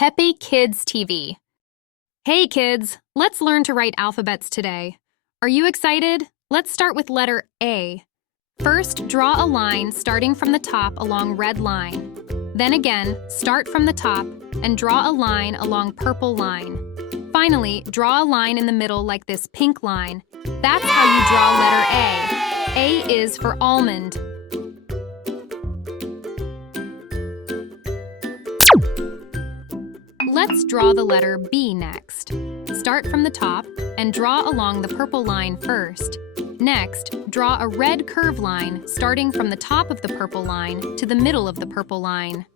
Pepe Kids TV. Hey kids, let's learn to write alphabets today. Are you excited? Let's start with letter A. First, draw a line starting from the top along red line. Then again, start from the top and draw a line along purple line. Finally, draw a line in the middle like this pink line. That's how you draw letter A. A is for almond. Let's draw the letter B next. Start from the top and draw along the purple line first. Next, draw a red curve line starting from the top of the purple line to the middle of the purple line.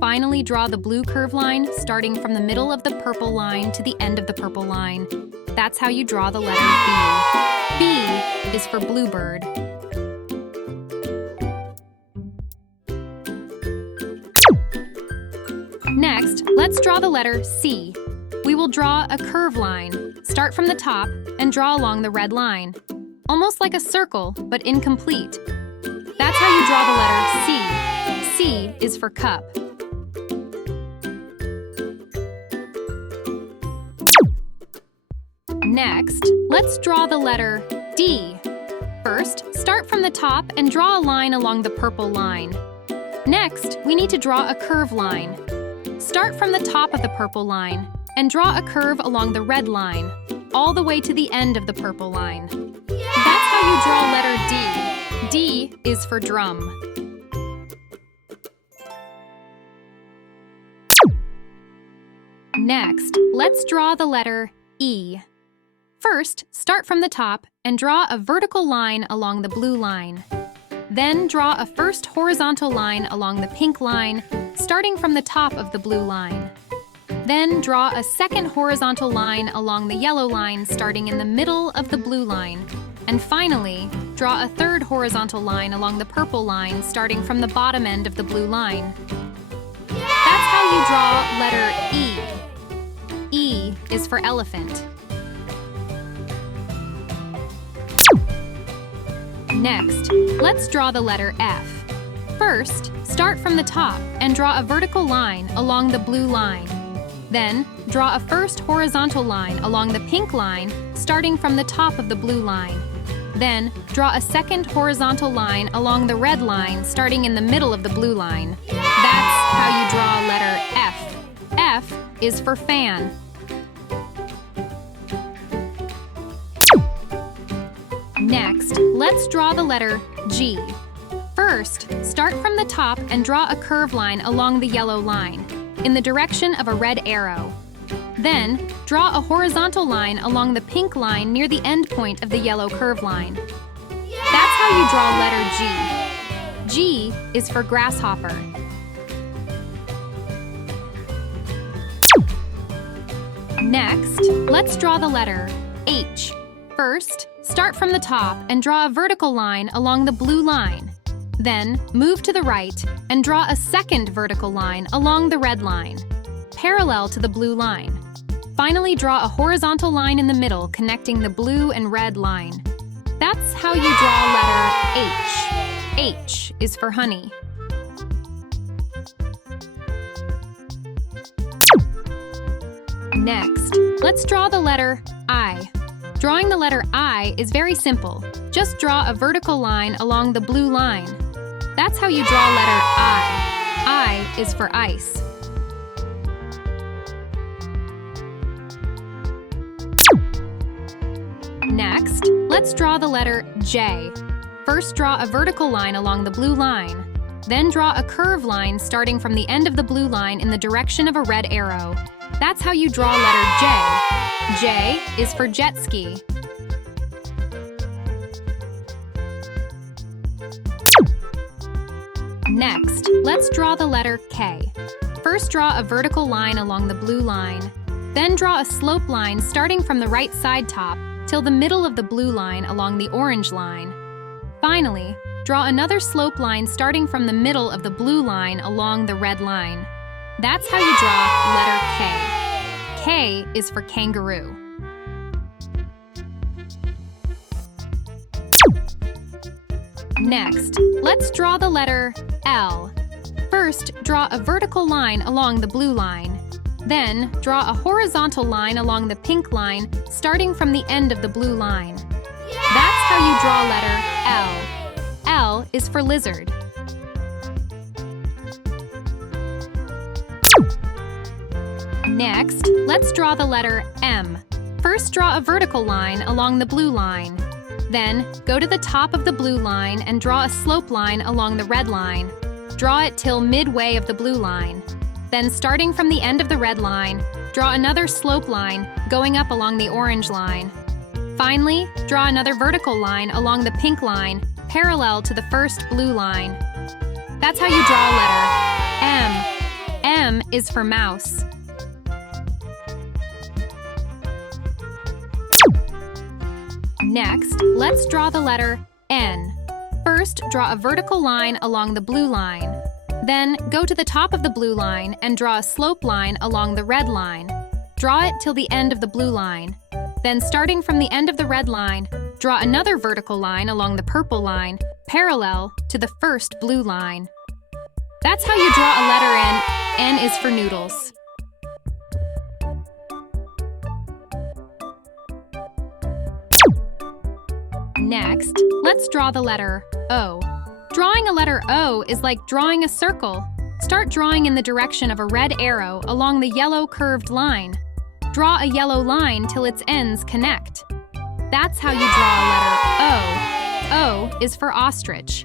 Finally, draw the blue curve line starting from the middle of the purple line to the end of the purple line. That's how you draw the letter B. B is for bluebird. Next, let's draw the letter C. We will draw a curve line. Start from the top and draw along the red line. Almost like a circle, but incomplete. That's how you draw the letter C. C is for cup. Next, let's draw the letter D. First, start from the top and draw a line along the purple line. Next, we need to draw a curve line. Start from the top of the purple line and draw a curve along the red line, all the way to the end of the purple line. That's how you draw letter D. D is for drum. Next, let's draw the letter E. First, start from the top and draw a vertical line along the blue line. Then draw a first horizontal line along the pink line, starting from the top of the blue line. Then draw a second horizontal line along the yellow line starting in the middle of the blue line. And finally, draw a third horizontal line along the purple line starting from the bottom end of the blue line. That's how you draw letter E. E is for elephant. Next, let's draw the letter F. First, start from the top and draw a vertical line along the blue line. Then, draw a first horizontal line along the pink line, starting from the top of the blue line. Then, draw a second horizontal line along the red line, starting in the middle of the blue line. That's how you draw letter F. F is for fan. Next, let's draw the letter G. First, start from the top and draw a curve line along the yellow line, in the direction of a red arrow. Then, draw a horizontal line along the pink line near the end point of the yellow curve line. That's how you draw letter G. G is for grasshopper. Next, let's draw the letter H. First, start from the top and draw a vertical line along the blue line. Then, move to the right and draw a second vertical line along the red line, parallel to the blue line. Finally, draw a horizontal line in the middle connecting the blue and red line. That's how you draw letter H. H is for honey. Next, let's draw the letter I. Drawing the letter I is very simple. Just draw a vertical line along the blue line. That's how you draw letter I. I is for ice. Next, let's draw the letter J. First, draw a vertical line along the blue line. Then draw a curve line starting from the end of the blue line in the direction of a red arrow. That's how you draw letter J. J is for jet ski. Next, let's draw the letter K. First, draw a vertical line along the blue line. Then draw a slope line starting from the right side top till the middle of the blue line along the orange line. Finally, draw another slope line starting from the middle of the blue line along the red line. That's how you draw letter K. K is for kangaroo. Next, let's draw the letter L. First, draw a vertical line along the blue line. Then, draw a horizontal line along the pink line, starting from the end of the blue line. That's how you draw letter L. L is for lizard. Next, let's draw the letter M. First, draw a vertical line along the blue line. Then, go to the top of the blue line and draw a slope line along the red line. Draw it till midway of the blue line. Then, starting from the end of the red line, draw another slope line going up along the orange line. Finally, draw another vertical line along the pink line, parallel to the first blue line. That's how you draw letter M. M is for mouse. Next, let's draw the letter N. First, draw a vertical line along the blue line. Then, go to the top of the blue line and draw a slope line along the red line. Draw it till the end of the blue line. Then, starting from the end of the red line, draw another vertical line along the purple line, parallel to the first blue line. That's how you draw a letter N. N is for noodles. Next, let's draw the letter O. Drawing a letter O is like drawing a circle. Start drawing in the direction of a red arrow along the yellow curved line. Draw a yellow line till its ends connect. That's how you draw a letter O. O is for ostrich.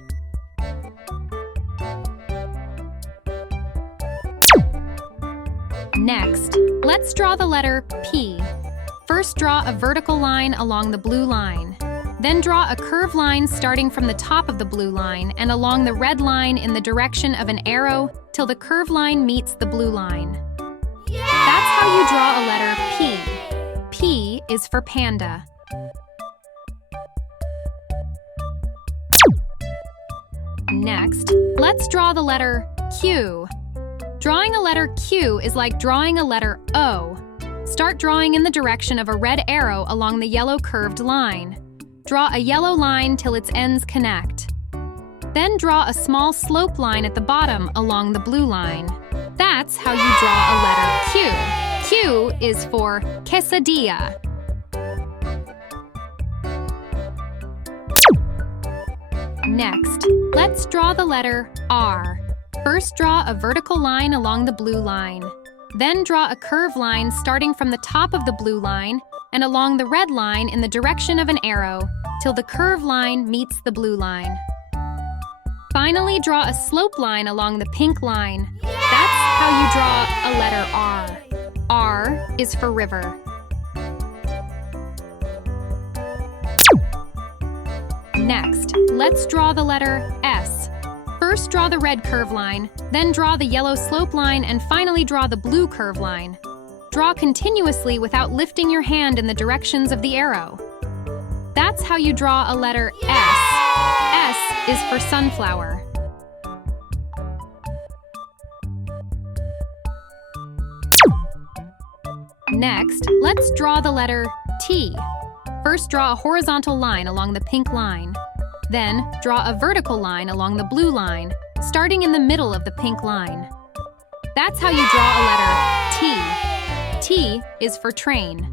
Next, let's draw the letter P. First, draw a vertical line along the blue line. Then draw a curved line starting from the top of the blue line and along the red line in the direction of an arrow till the curved line meets the blue line. That's how you draw a letter P. P is for panda. Next, let's draw the letter Q. Drawing a letter Q is like drawing a letter O. Start drawing in the direction of a red arrow along the yellow curved line. Draw a yellow line till its ends connect. Then draw a small slope line at the bottom along the blue line. That's how you draw a letter Q. Q is for quesadilla. Next, let's draw the letter R. First, draw a vertical line along the blue line. Then draw a curved line starting from the top of the blue line and along the red line in the direction of an arrow till the curved line meets the blue line. Finally, draw a slope line along the pink line. That's how you draw a letter R. R is for river. Next, let's draw the letter S. First, draw the red curve line, then draw the yellow slope line, and finally draw the blue curve line. Draw continuously without lifting your hand in the directions of the arrow. That's how you draw a letter S. S is for sunflower. Next, let's draw the letter T. First, draw a horizontal line along the pink line. Then, draw a vertical line along the blue line, starting in the middle of the pink line. That's how you draw a letter T. T is for train.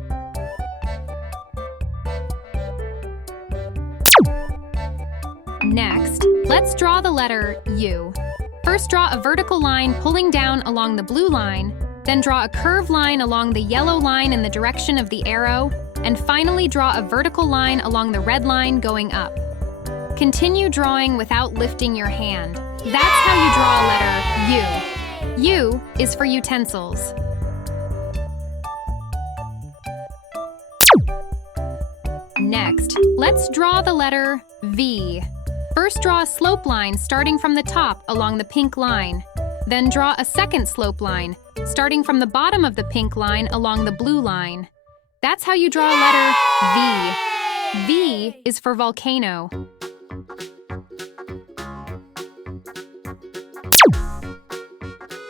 Next, let's draw the letter U. First, draw a vertical line pulling down along the blue line, then draw a curved line along the yellow line in the direction of the arrow, and finally draw a vertical line along the red line going up. Continue drawing without lifting your hand. That's how you draw a letter U. U is for utensils. Next, let's draw the letter V. First, draw a slope line starting from the top along the pink line. Then draw a second slope line, starting from the bottom of the pink line along the blue line. That's how you draw a letter V. V is for volcano.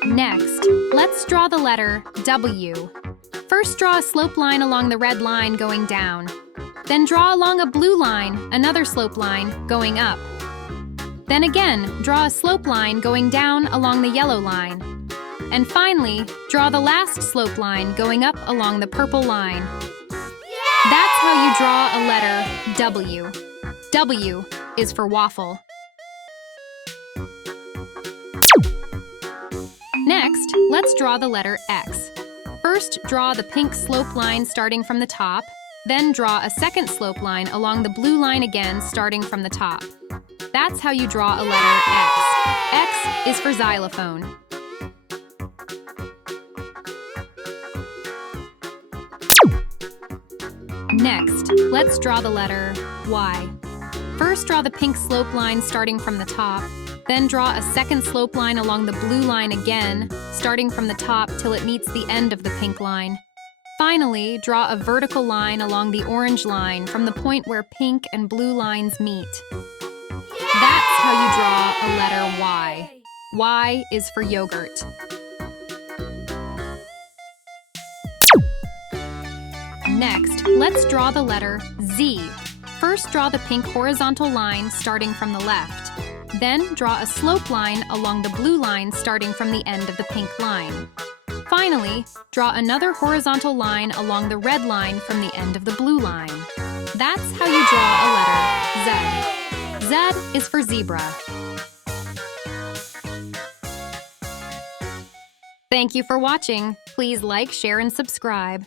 Next, let's draw the letter W. First, draw a slope line along the red line going down. Then draw along a blue line, another slope line, going up. Then again, draw a slope line going down along the yellow line. And finally, draw the last slope line going up along the purple line. That's how you draw a letter W. W is for waffle. Next, let's draw the letter X. First, draw the pink slope line starting from the top, then draw a second slope line along the blue line again starting from the top. That's how you draw a letter X. X is for xylophone. Next, let's draw the letter Y. First, draw the pink slope line starting from the top, then draw a second slope line along the blue line again, starting from the top till it meets the end of the pink line. Finally, draw a vertical line along the orange line from the point where pink and blue lines meet. That's how you draw a letter Y. Y is for yogurt. Next, let's draw the letter Z. First, draw the pink horizontal line starting from the left. Then, draw a slope line along the blue line starting from the end of the pink line. Finally, draw another horizontal line along the red line from the end of the blue line. That's how you draw a letter Z. Z is for zebra. Thank you for watching. Please like, share, and subscribe.